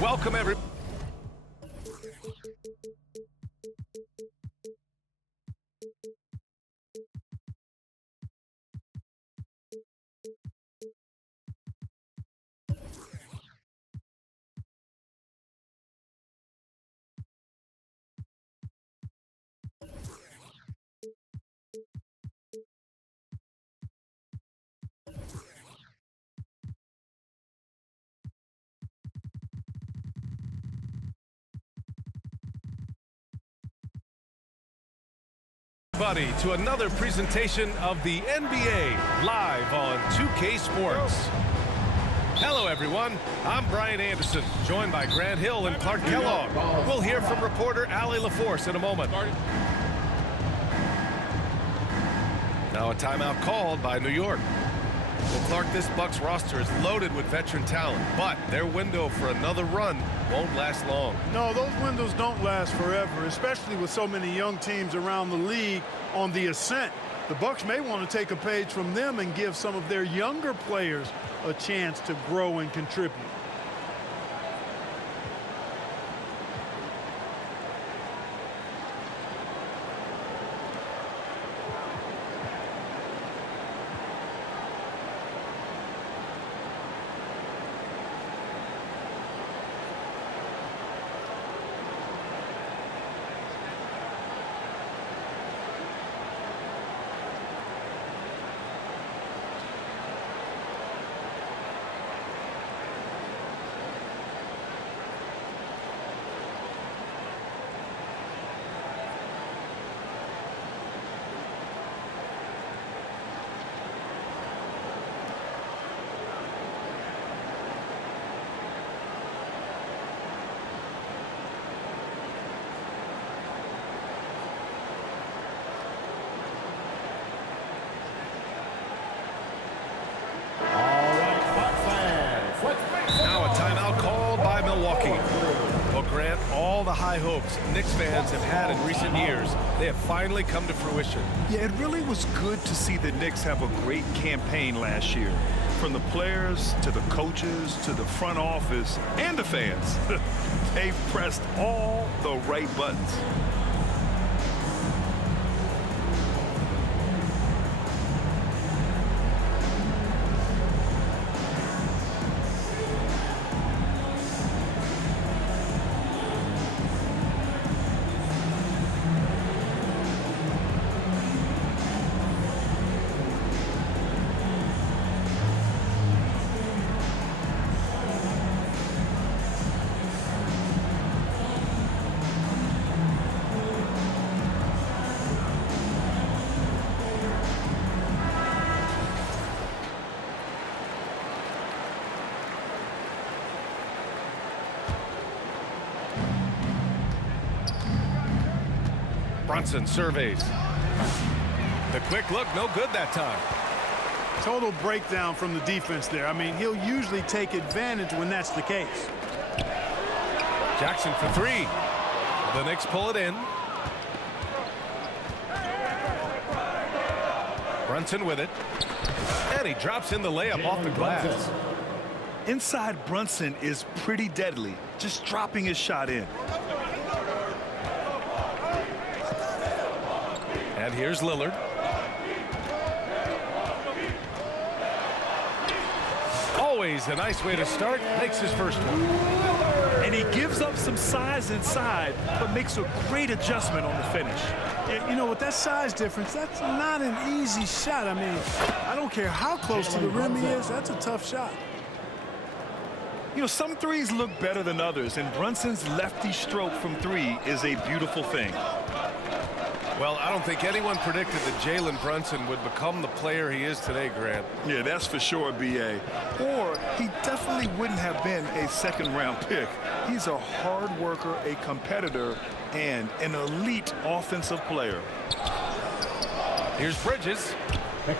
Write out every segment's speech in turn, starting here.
Welcome, everyone. Buddy, to another presentation of the NBA live on 2K Sports. Hello, everyone. I'm Brian Anderson, joined by Grant Hill and Clark Kellogg. We'll hear from reporter Allie LaForce in a moment. Now a timeout called by New York. Well, Clark, this Bucks roster is loaded with veteran talent, but their window for another run won't last long. No, those windows don't last forever, especially with so many young teams around the league on the ascent. The Bucks may want to take a page from them and give some of their younger players a chance to grow and contribute. Grant, all the high hopes Knicks fans have had in recent years, they have finally come to fruition. Yeah, it really was good to see the Knicks have a great campaign last year. From the players to the coaches to the front office and the fans. They've pressed all the right buttons. Brunson surveys. The quick look, no good that time. Total breakdown from the defense there. I mean, he'll usually take advantage when that's the case. Jackson for three. The Knicks pull it in. Brunson with it. And he drops in the layup off the glass. Inside Brunson is pretty deadly, just dropping his shot in. And here's Lillard. Always a nice way to start. Makes his first one. And he gives up some size inside, but makes a great adjustment on the finish. Yeah, you know, with that size difference, that's not an easy shot. I mean, I don't care how close to the rim he is. That's a tough shot. You know, some threes look better than others, and Brunson's lefty stroke from three is a beautiful thing. Well, I don't think anyone predicted that Jalen Brunson would become the player he is today, Grant. Yeah, that's for sure, B.A. Or he definitely wouldn't have been a second-round pick. He's a hard worker, a competitor, and an elite offensive player. Here's Bridges.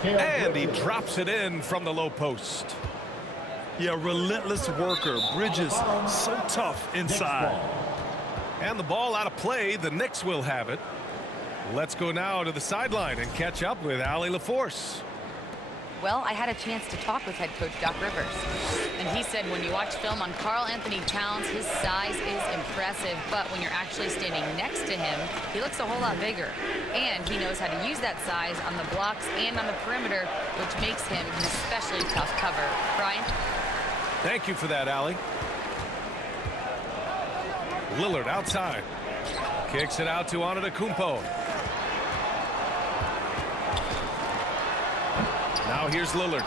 And he drops it in from the low post. Yeah, relentless worker. Bridges, so tough inside. And the ball out of play. The Knicks will have it. Let's go now to the sideline and catch up with Allie LaForce. Well, I had a chance to talk with head coach Doc Rivers. And he said when you watch film on Karl-Anthony Towns, his size is impressive. But when you're actually standing next to him, he looks a whole lot bigger. And he knows how to use that size on the blocks and on the perimeter, which makes him an especially tough cover. Brian? Thank you for that, Allie. Lillard outside. Kicks it out to Antetokounmpo. Now here's Lillard.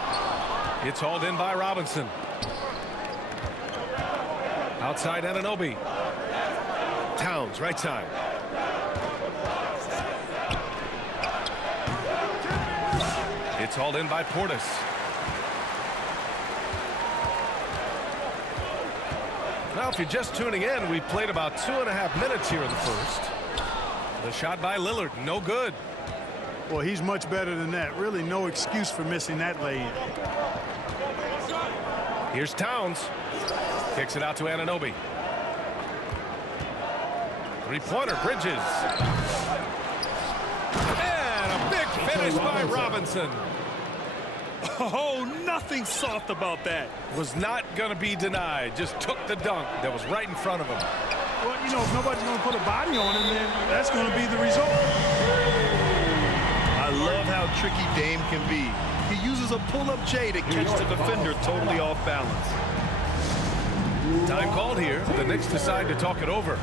It's hauled in by Robinson. Outside Anunoby. Towns right side. It's hauled in by Portis. Now, if you're just tuning in, we've played about 2.5 minutes here in the first. The shot by Lillard, no good. Well, he's much better than that. Really no excuse for missing that lay-in. Here's Towns. Kicks it out to Anunoby. Three-pointer, Bridges. And a big finish by Robinson. Oh, nothing soft about that. Was not going to be denied. Just took the dunk that was right in front of him. Well, you know, if nobody's going to put a body on him, then that's going to be the result. I love how tricky Dame can be. He uses a pull-up J to catch the defender totally off balance. Time called here. The Knicks decide to talk it over.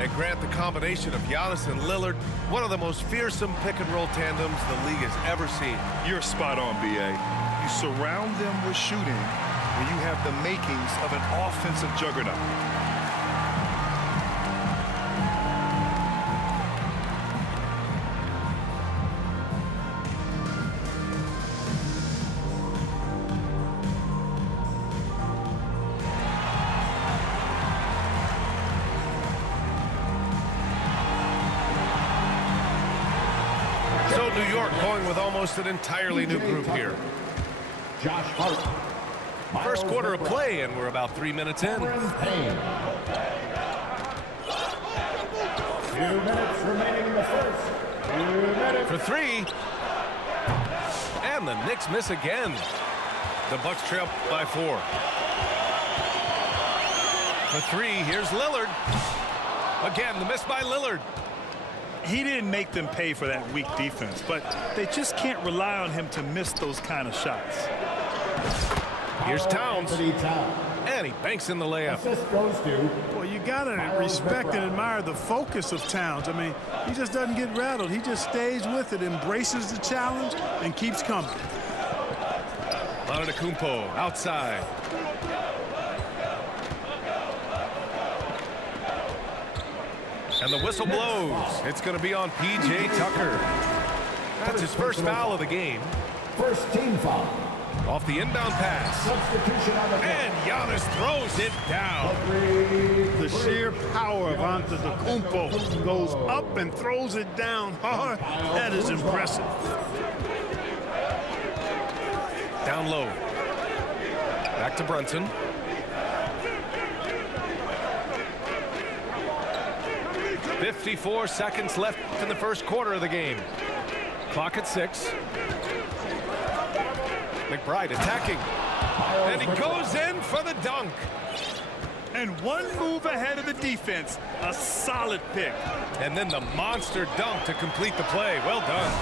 And Grant, the combination of Giannis and Lillard, one of the most fearsome pick-and-roll tandems the league has ever seen. You're spot on, B.A. You surround them with shooting, and you have the makings of an offensive juggernaut. So New York going with almost an entirely new group here. Josh Hart. First quarter of play, and we're about 3 minutes in. 2 minutes remaining in the first. 2 minutes. For three. And the Knicks miss again. The Bucks trail by 4. For three, here's Lillard. Again, the miss by Lillard. He didn't make them pay for that weak defense, but they just can't rely on him to miss those kind of shots. Here's Towns. Anthony Towns. And he banks in the layup. Assist goes to. Well, you got to respect and admire the focus of Towns. I mean, he just doesn't get rattled. He just stays with it, embraces the challenge, and keeps coming. Antetokounmpo outside. And the whistle blows. It's going to be on P.J. Tucker. That's his first foul of the game. First team foul. Off the inbound pass. Substitution on the floor. And Giannis throws it down. The sheer power of Antetokounmpo goes up and throws it down hard. That is impressive. Down low. Back to Brunson. "54 seconds left in the first quarter of the game. Clock at 6. McBride attacking. And he goes in for the dunk. And one move ahead of the defense. A solid pick. And then the monster dunk to complete the play. Well done.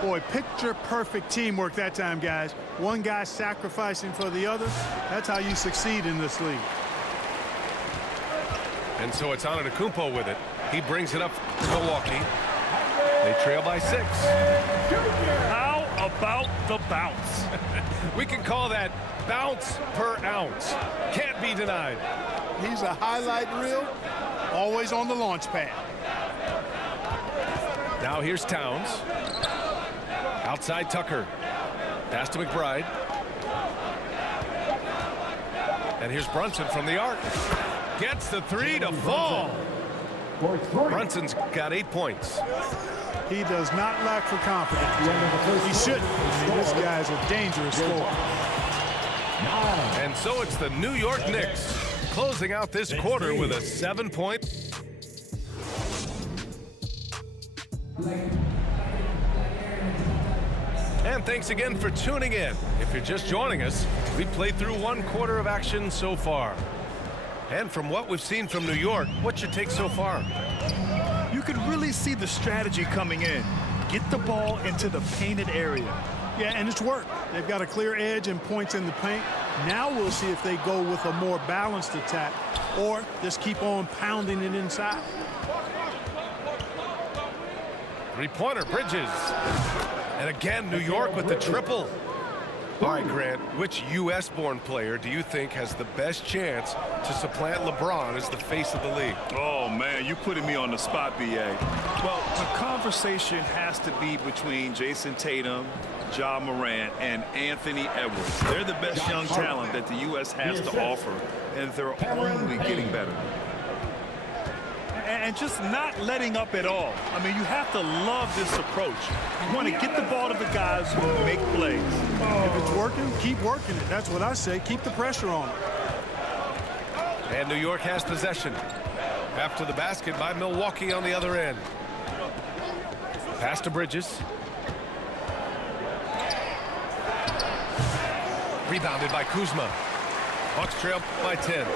Boy, picture perfect teamwork that time, guys. One guy sacrificing for the other. That's how you succeed in this league. And so it's Antetokounmpo with it. He brings it up to Milwaukee. They trail by 6. How about the bounce? We can call that bounce per ounce. Can't be denied. He's a highlight reel, always on the launch pad. Now here's Towns. Outside Tucker. Pass to McBride. And here's Brunson from the arc. Gets the 3 to fall. For 3. Brunson's got 8 points. He does not lack for confidence. He shouldn't. I mean, this guy's a dangerous scorer. And so it's the New York Knicks closing out this quarter with a 7-point. And thanks again for tuning in. If you're just joining us, we played through 1 quarter of action so far. And from what we've seen from New York, what's your take so far? You can really see the strategy coming in. Get the ball into the painted area. Yeah, and it's worked. They've got a clear edge and points in the paint. Now we'll see if they go with a more balanced attack or just keep on pounding it inside. Three-pointer, Bridges. And again, New York with the triple. All right, Grant, which U.S.-born player do you think has the best chance to supplant LeBron as the face of the league? Oh, man, you're putting me on the spot, B.A. Well, the conversation has to be between Jason Tatum, Ja Morant, and Anthony Edwards. They're the best young talent that the U.S. has to offer, and they're only getting better. And just not letting up at all. I mean, you have to love this approach. You want to get the ball to the guys who make plays. If it's working, keep working it. That's what I say. Keep the pressure on it. And New York has possession. After the basket by Milwaukee on the other end. Pass to Bridges. Rebounded by Kuzma. Bucks trail by 10.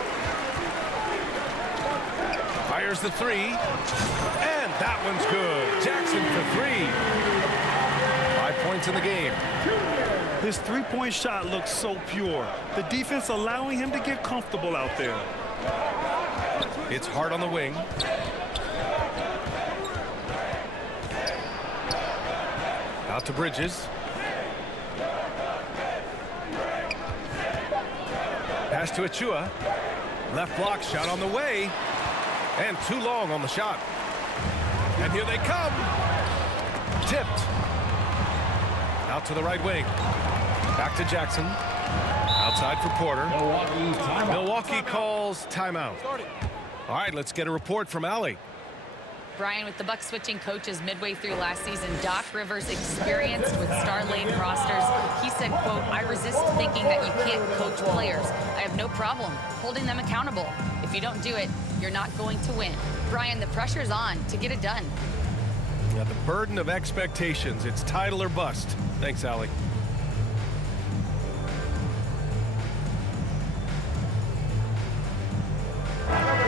Fires the 3. And that one's good. Jackson for 3. 5 points in the game. His three-point shot looks so pure. The defense allowing him to get comfortable out there. It's Hart on the wing. Out to Bridges. Pass to Achua. Left block shot on the way. And too long on the shot. And here they come. Tipped. Out to the right wing. Back to Jackson. Outside for Porter. Milwaukee calls timeout. All right, let's get a report from Allie. Brian, with the Bucks switching coaches midway through last season, Doc Rivers experienced with star-laden rosters. He said, quote, "I resist thinking that you can't coach players. I have no problem holding them accountable. If you don't do it, you're not going to win." Brian, the pressure's on to get it done. Now, the burden of expectations. It's title or bust. Thanks, Allie.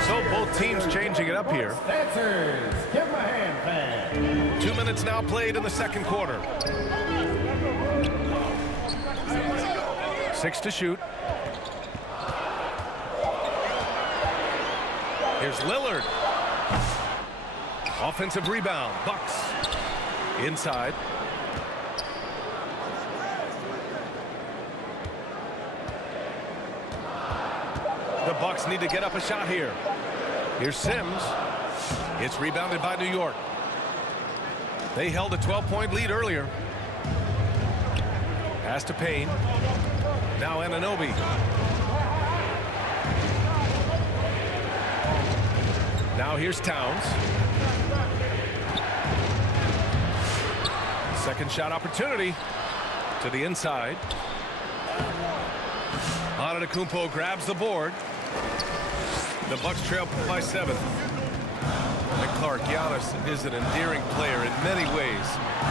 So both teams changing it up here. Dancers, give him a hand, fans. 2 minutes now played in the second quarter. 6 to shoot. Here's Lillard. Offensive rebound. Bucks. Inside. The Bucks need to get up a shot here. Here's Sims. It's rebounded by New York. They held a 12-point lead earlier. Pass to Payne. Now Anunoby. Now here's Towns. Second shot opportunity to the inside. Antetokounmpo grabs the board. The Bucks trail by 7. And Clark, Giannis is an endearing player in many ways.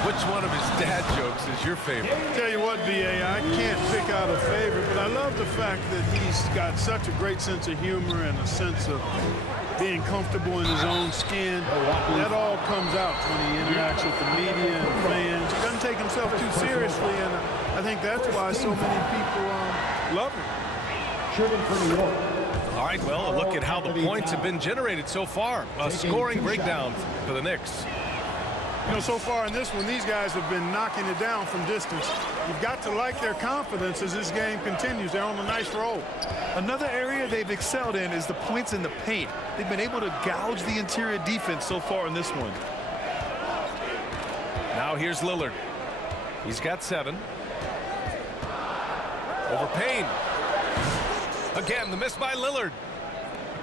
Which one of his dad jokes is your favorite? Tell you what, B.A., I can't pick out a favorite, but I love the fact that he's got such a great sense of humor and a sense of being comfortable in his own skin. That all comes out when he interacts with the media and fans. He doesn't take himself too seriously, and I think that's why so many people love him. Shooting for New York. All right, well, a look at how the points have been generated so far. A scoring breakdown for the Knicks. You know, so far in this one, these guys have been knocking it down from distance. You've got to like their confidence as this game continues. They're on a nice roll. Another area they've excelled in is the points in the paint. They've been able to gouge the interior defense so far in this one. Now here's Lillard. He's got 7. Over Payne. Again, the miss by Lillard.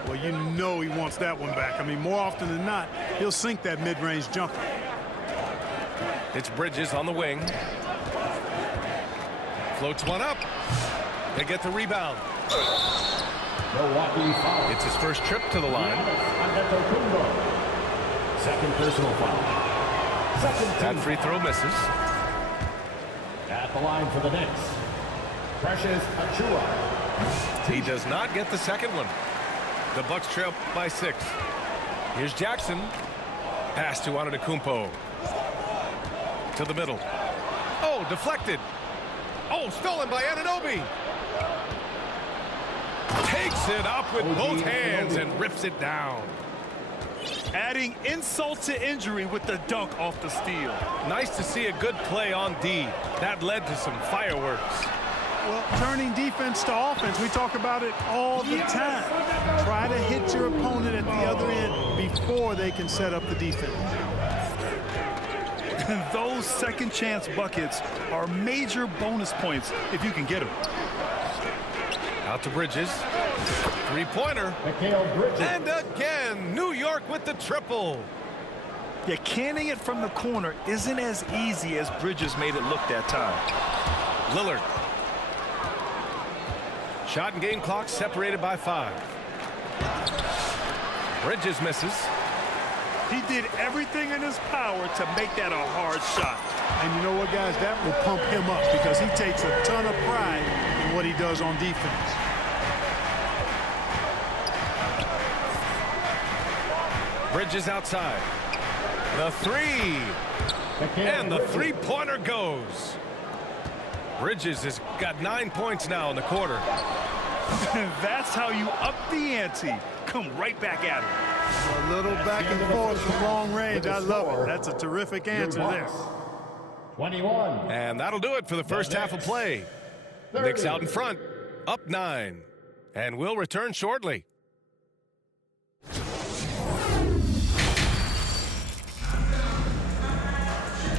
Well, you know he wants that one back. I mean, more often than not, he'll sink that mid-range jumper. It's Bridges on the wing. Floats one up. They get the rebound. Milwaukee foul. It's his first trip to the line. Antetokounmpo. Second personal foul. Second That team free throw misses. at the line for the Knicks. Precious Achiuwa. He does not get the second one. The Bucks trail by 6. Here's Jackson. Pass to Antetokounmpo. To the middle. Oh, deflected. Oh, stolen by Anunoby. Takes it up with both hands and rips it down. Adding insult to injury with the dunk off the steal. Nice to see a good play on D. That led to some fireworks. Well, turning defense to offense, we talk about it all the time. Try to hit your opponent at the other end before they can set up the defense. And those second chance buckets are major bonus points if you can get them. Out to Bridges. Three-pointer. Mikal Bridges. And again, New York with the triple. Yeah, canning it from the corner isn't as easy as Bridges made it look that time. Lillard. Shot and game clock separated by 5. Bridges misses. He did everything in his power to make that a hard shot. And you know what, guys? That will pump him up because he takes a ton of pride in what he does on defense. Bridges outside. The 3. And the three-pointer goes. Bridges has got 9 points now in the quarter. That's how you up the ante. Come right back at him. A little back and forth from long range. I love it. That's a terrific answer there. 21. And that'll do it for the first half of play. Knicks out in front, up 9. And we'll return shortly.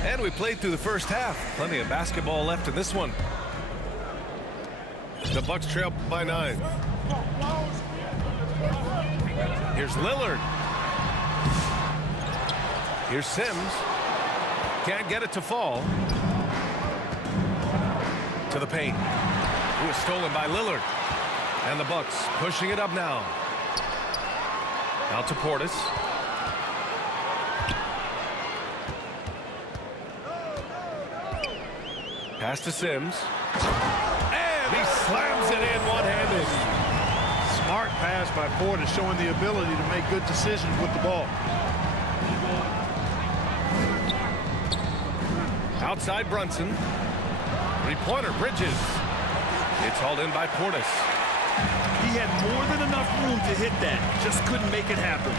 And we played through the first half. Plenty of basketball left in this one. The Bucks trail by 9. Here's Lillard. Here's Sims. Can't get it to fall. To the paint. It was stolen by Lillard. And the Bucks pushing it up now. Out to Portis. Pass to Sims. And he slams it in one-handed. Smart pass by Portis, showing the ability to make good decisions with the ball. Outside Brunson. Three-pointer, Bridges. It's hauled in by Portis. He had more than enough room to hit that. Just couldn't make it happen.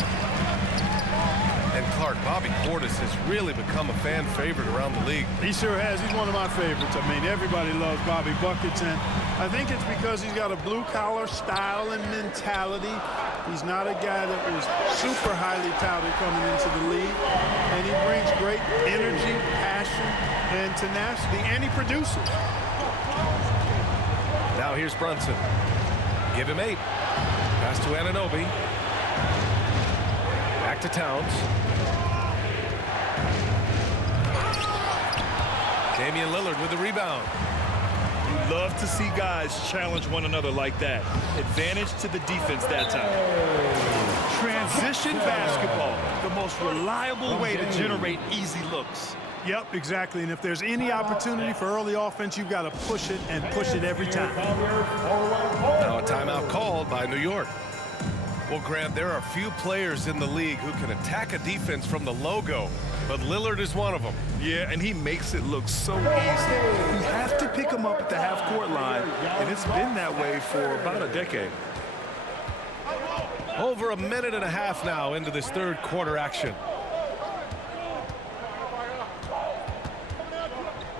And Clark, Bobby Portis has really become a fan favorite around the league. He sure has. He's one of my favorites. I mean, everybody loves Bobby Buckets, and I think it's because he's got a blue-collar style and mentality. He's not a guy that was super highly touted coming into the league, and he brings great energy, passion, and tenacity, and he produces. Now here's Brunson. Give him 8. Pass to Anunoby. Back to Towns. Damian Lillard with the rebound. You love to see guys challenge one another like that. Advantage to the defense that time. Transition basketball, the most reliable way to generate easy looks. Yep, exactly. And if there's any opportunity for early offense, you've got to push it and push it every time. Now a timeout called by New York. Well, Grant, there are few players in the league who can attack a defense from the logo, but Lillard is one of them. Yeah, and he makes it look so easy. You have to pick him up at the half-court line, and it's been that way for about a decade. Over a minute and a half now into this third quarter action.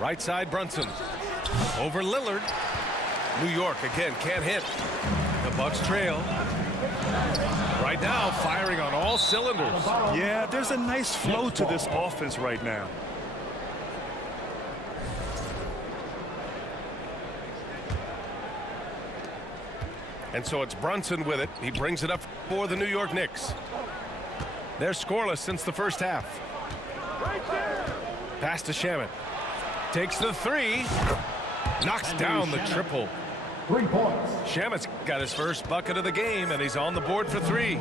Right side, Brunson. Over Lillard. New York again can't hit. The Bucks trail. Right now, firing on all cylinders. Yeah, there's a nice flow to this offense right now. And so it's Brunson with it. He brings it up for the New York Knicks. They're scoreless since the first half. Pass to Shamet. Takes the 3. Knocks down the triple. 3 points. Shamet's got his first bucket of the game, and he's on the board for 3.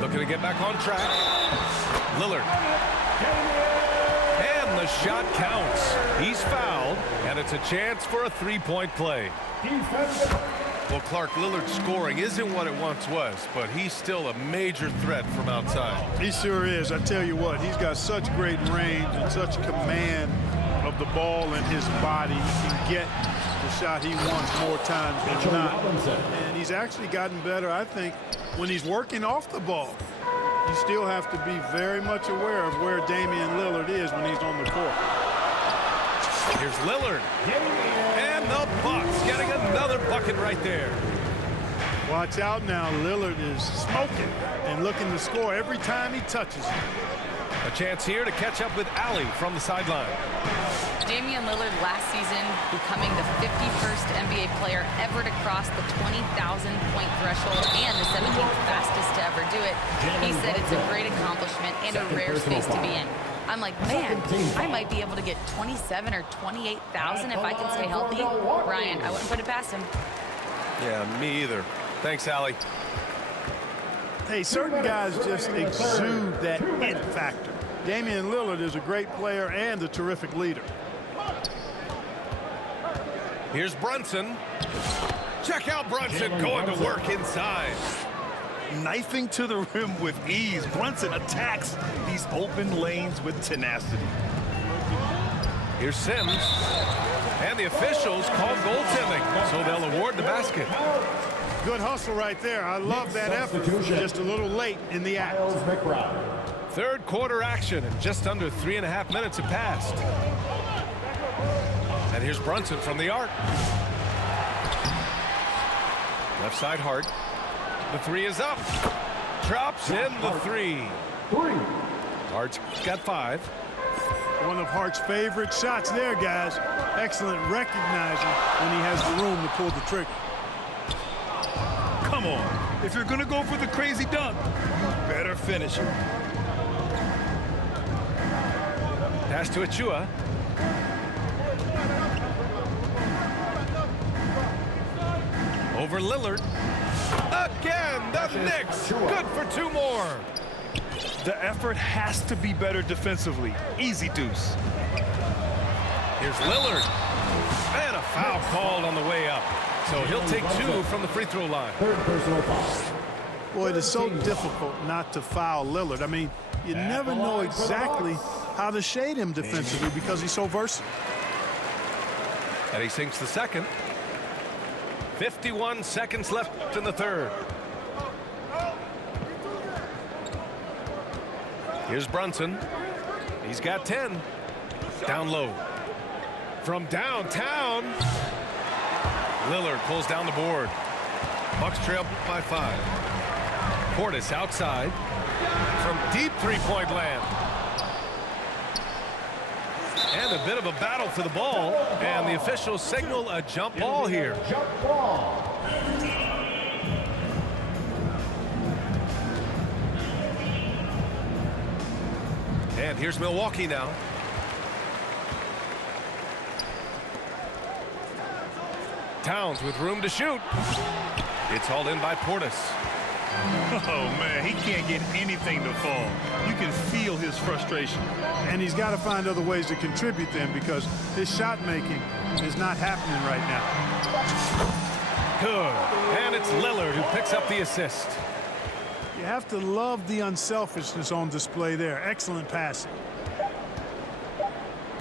Looking to get back on track. Lillard. And the shot counts. He's fouled, and it's a chance for a 3-point play. Well, Clark, Lillard's scoring isn't what it once was, but he's still a major threat from outside. He sure is. I tell you what, he's got such great range and such command of the ball in his body. He can get the shot he wants more times than not. And he's actually gotten better, I think, when he's working off the ball. You still have to be very much aware of where Damian Lillard is when he's on the court. Here's Lillard. And the Bucks getting another bucket right there. Watch out now. Lillard is smoking and looking to score every time he touches it. A chance here to catch up with Allie from the sideline. Damian Lillard last season becoming the 51st NBA player ever to cross the 20,000-point threshold and the 17th fastest to ever do it. He said it's a great accomplishment and a rare space to be in. I'm like, man, I might be able to get 27 or 28,000 if I can stay healthy. Brian, I wouldn't put it past him. Yeah, me either. Thanks, Allie. Hey, certain guys just exude that it factor. Damian Lillard is a great player and a terrific leader. Here's Brunson. Check out Brunson going to work inside. Knifing to the rim with ease. Brunson attacks these open lanes with tenacity. Here's Sims. And the officials call goaltending, so they'll award the basket. Good hustle right there. I love that effort. Just a little late in the act. Third quarter action, and just under 3.5 minutes have passed. And here's Brunson from the arc. Left side Hart. The 3 is up. Drops in the 3. Hart's got 5. One of Hart's favorite shots there, guys. Excellent recognizing when he has the room to pull the trigger. Come on. If you're going to go for the crazy dunk, you better finish it. Pass to Achua. Over Lillard. Again, the Knicks. Good for 2 more. The effort has to be better defensively. Easy deuce. Here's Lillard. And a foul called on the way up. So he'll take 2 from the free throw line. Third personal foul. Boy, it is so difficult not to foul Lillard. I mean, you never know exactly how to shade him defensively because he's so versatile. And he sinks the second. 51 seconds left in the third. Here's Brunson. He's got 10. Down low. From downtown. Lillard pulls down the board. Bucks trail by 5. Portis outside. From deep 3-point land. And a bit of a battle for the ball. And the officials signal a jump ball here. Jump ball. And here's Milwaukee now. Towns with room to shoot. It's hauled in by Portis. Oh, man, he can't get anything to fall. You can feel his frustration. And he's got to find other ways to contribute then, because his shot making is not happening right now. Good. And it's Lillard who picks up the assist. You have to love the unselfishness on display there. Excellent passing.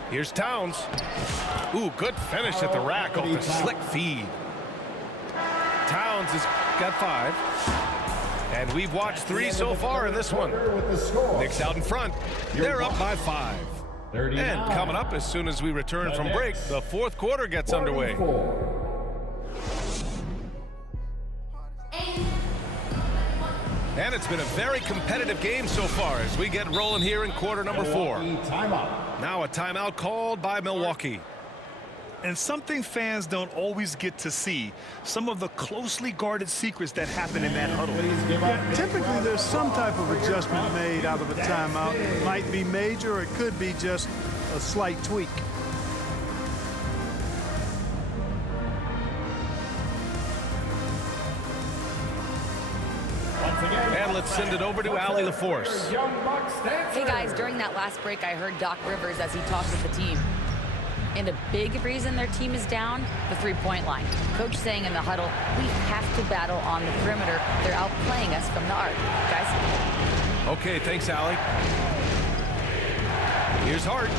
Here's Towns. Ooh, good finish at the rack off the slick feed. Towns has got 5. And we've watched 3 so far in this one. Knicks out in front. They're up by 5. And coming up as soon as we return from break, the fourth quarter gets underway. And it's been a very competitive game so far as we get rolling here in quarter number 4. Now a timeout called by Milwaukee. And something fans don't always get to see, some of the closely guarded secrets that happen in that huddle. Yeah, typically there's some type of adjustment made out of a timeout. It might be major, or it could be just a slight tweak. And let's send it over to Allie LaForce. Hey guys, during that last break, I heard Doc Rivers as he talked with the team. And a big reason their team is down, the three-point line. Coach saying in the huddle, we have to battle on the perimeter. They're outplaying us from the arc. Guys? Okay, thanks, Allie. Here's Hart.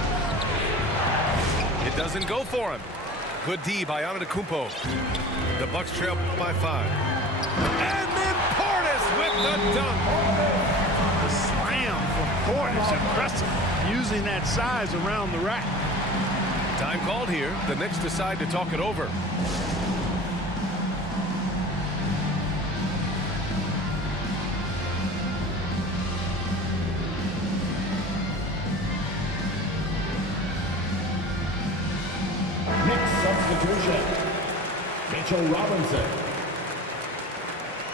It doesn't go for him. Good D by Antetokounmpo. The Bucks trail by 5. And then Portis with the dunk. The slam from Portis, impressive. Using that size around the rack. Time called here. The Knicks decide to talk it over. Knicks substitution. Mitchell Robinson.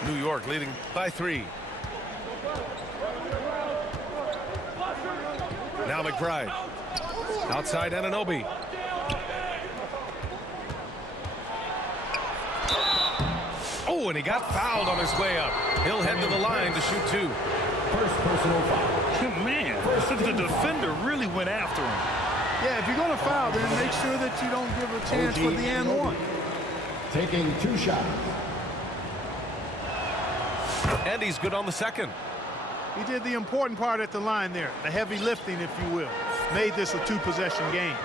New York leading by 3. Now McBride. Outside Anunoby. Oh, and he got fouled on his way up. He'll head to the line to shoot 2. First personal foul. Man, the defender really went after him. Yeah, if you're going to foul, then make sure that you don't give a chance for the and one. Taking 2 shots. And he's good on the second. He did the important part at the line there, the heavy lifting, if you will. Made this a 2-possession game.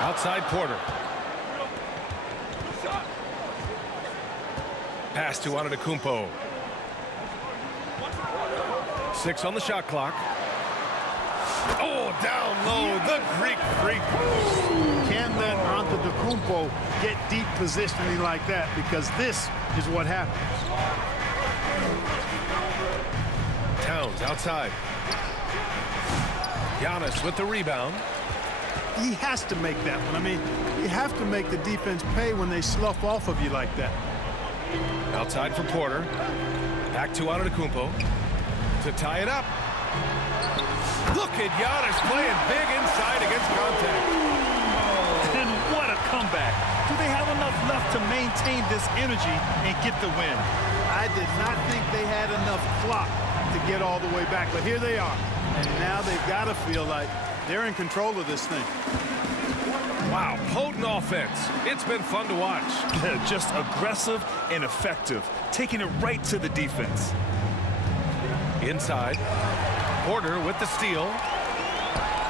Outside Porter. Pass to Antetokounmpo. 6 on the shot clock. Oh, down low, the Greek freak. Can't let Antetokounmpo get deep positioning like that, because this is what happens. Towns outside. Giannis with the rebound. He has to make that one. I mean, you have to make the defense pay when they slough off of you like that. Outside for Porter. Back to Antetokounmpo to tie it up. Look at Giannis playing big inside against contact. And what a comeback. Do they have enough left to maintain this energy and get the win? I did not think they had enough clock to get all the way back, but here they are. And now they've got to feel like they're in control of this thing. Wow, potent offense. It's been fun to watch. Just aggressive and effective, taking it right to the defense. Inside. Porter with the steal.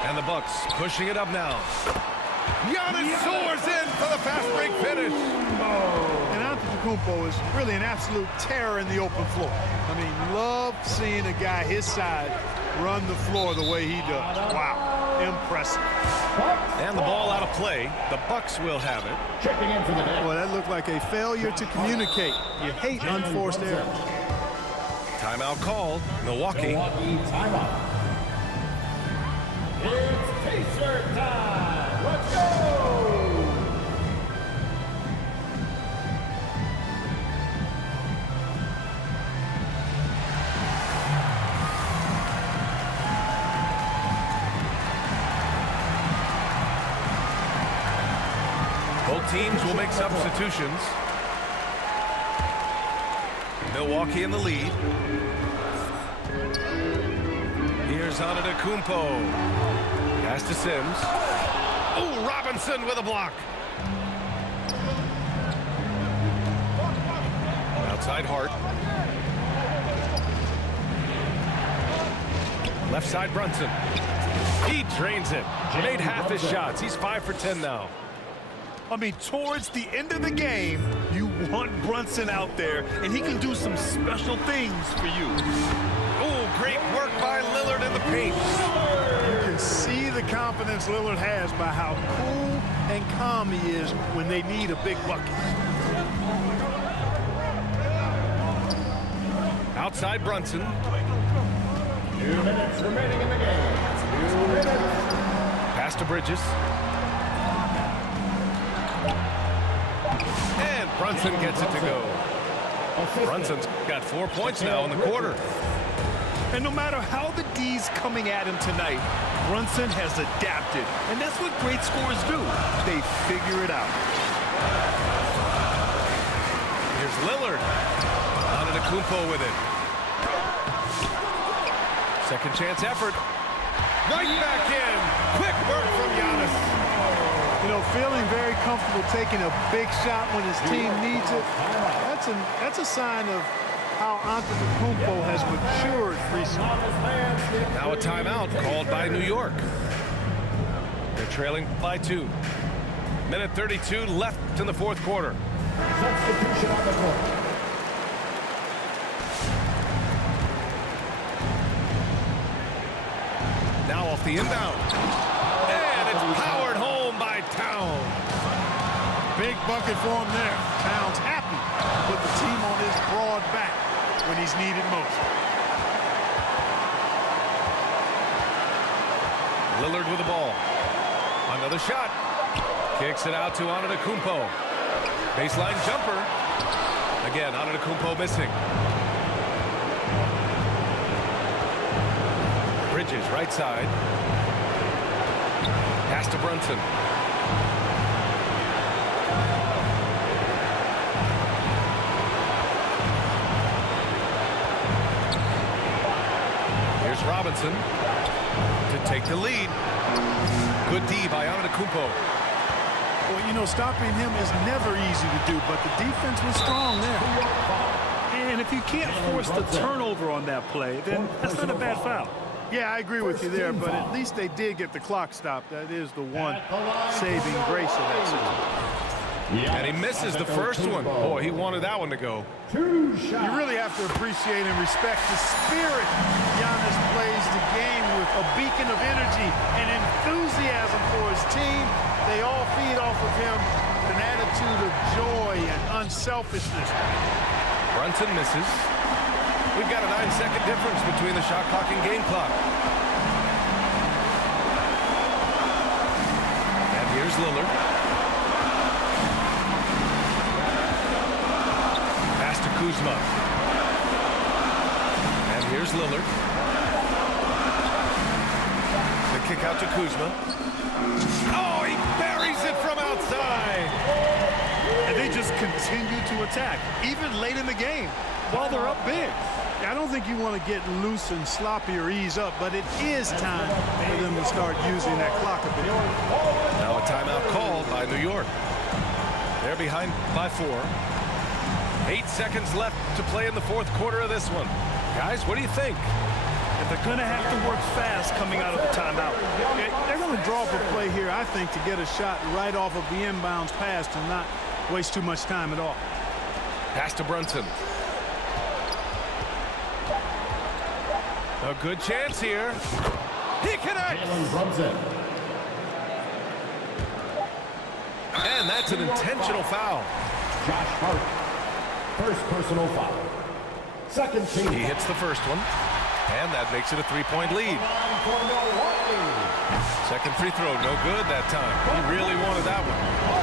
And the Bucks pushing it up now. Giannis soars in for the fast break finish. And Antetokounmpo is really an absolute terror in the open floor. I mean, love seeing a guy his size run the floor the way he does. Wow, impressive. And the ball out of play. The Bucks will have it. Checking in for the Knicks. Well, that looked like a failure to communicate. You hate unforced errors. Timeout called. Milwaukee. Milwaukee timeout. It's T-shirt time. Let's go. Both teams will make substitutions. Milwaukee in the lead. Here's Antetokounmpo. Pass to Sims. Oh, Robinson with a block. Outside Hart. Left side Brunson. He drains it. Made half his shots. He's 5 for 10 now. I mean, towards the end of the game, you want Brunson out there, and he can do some special things for you. Oh, great work by Lillard in the paint. You can see the confidence Lillard has by how cool and calm he is when they need a big bucket. Outside Brunson. 2 minutes remaining in the game. 2 minutes. Pass to Bridges. And Brunson gets it to go. Brunson's got 4 points now in the quarter. And no matter how the D's coming at him tonight, Brunson has adapted. And that's what great scorers do. They figure it out. Here's Lillard. Antetokounmpo with it. Second chance effort. Right back in. Quick work from Giannis. You know, feeling very comfortable taking a big shot when his team needs it. That's a sign of how Antetokounmpo has matured recently. Now a timeout called by New York. They're trailing by 2. Minute 32 left in the fourth quarter. Substitution on the court. Now off the inbound. And it's powered home by Towns. Big bucket for him there. Towns happy to put the team on his broad back when he's needed most. Lillard with the ball. Another shot. Kicks it out to Antetokounmpo. Baseline jumper. Again, Antetokounmpo missing. Bridges, right side. Pass to Brunson. Here's Robinson to take the lead. Good D by Antetokounmpo. Well, you know, stopping him is never easy to do, but the defense was strong there. And if you can't force the turnover on that play, then that's not a bad foul. Yeah, I agree with you there, but at least they did get the clock stopped. That is the one saving grace of that situation. And he misses the first one. Boy, he wanted that one to go. Two shots. You really have to appreciate and respect the spirit Giannis plays the game with, a beacon of energy and enthusiasm for his team. They all feed off of him with an attitude of joy and unselfishness. Brunson misses. We've got a 9-second difference between the shot clock and game clock. And here's Lillard. Pass to Kuzma. And here's Lillard. The kick out to Kuzma. Oh, he buries it from outside. And they just continue to attack, even late in the game, while they're up big. I don't think you want to get loose and sloppy or ease up, but it is time for them to start using that clock a bit. Now a timeout called by New York. They're behind by 4. 8 seconds left to play in the fourth quarter of this one. Guys, what do you think? And they're going to have to work fast coming out of the timeout. They're going to draw up a play here, I think, to get a shot right off of the inbounds pass and not waste too much time at all. Pass to Brunson. A good chance here. He connects. Jalen Brunson. And that's an intentional foul. Josh Hart. First personal foul. Second team. He hits the first one. And that makes it a 3-point lead. Line for Milwaukee. Second free throw, no good that time. He really wanted that one.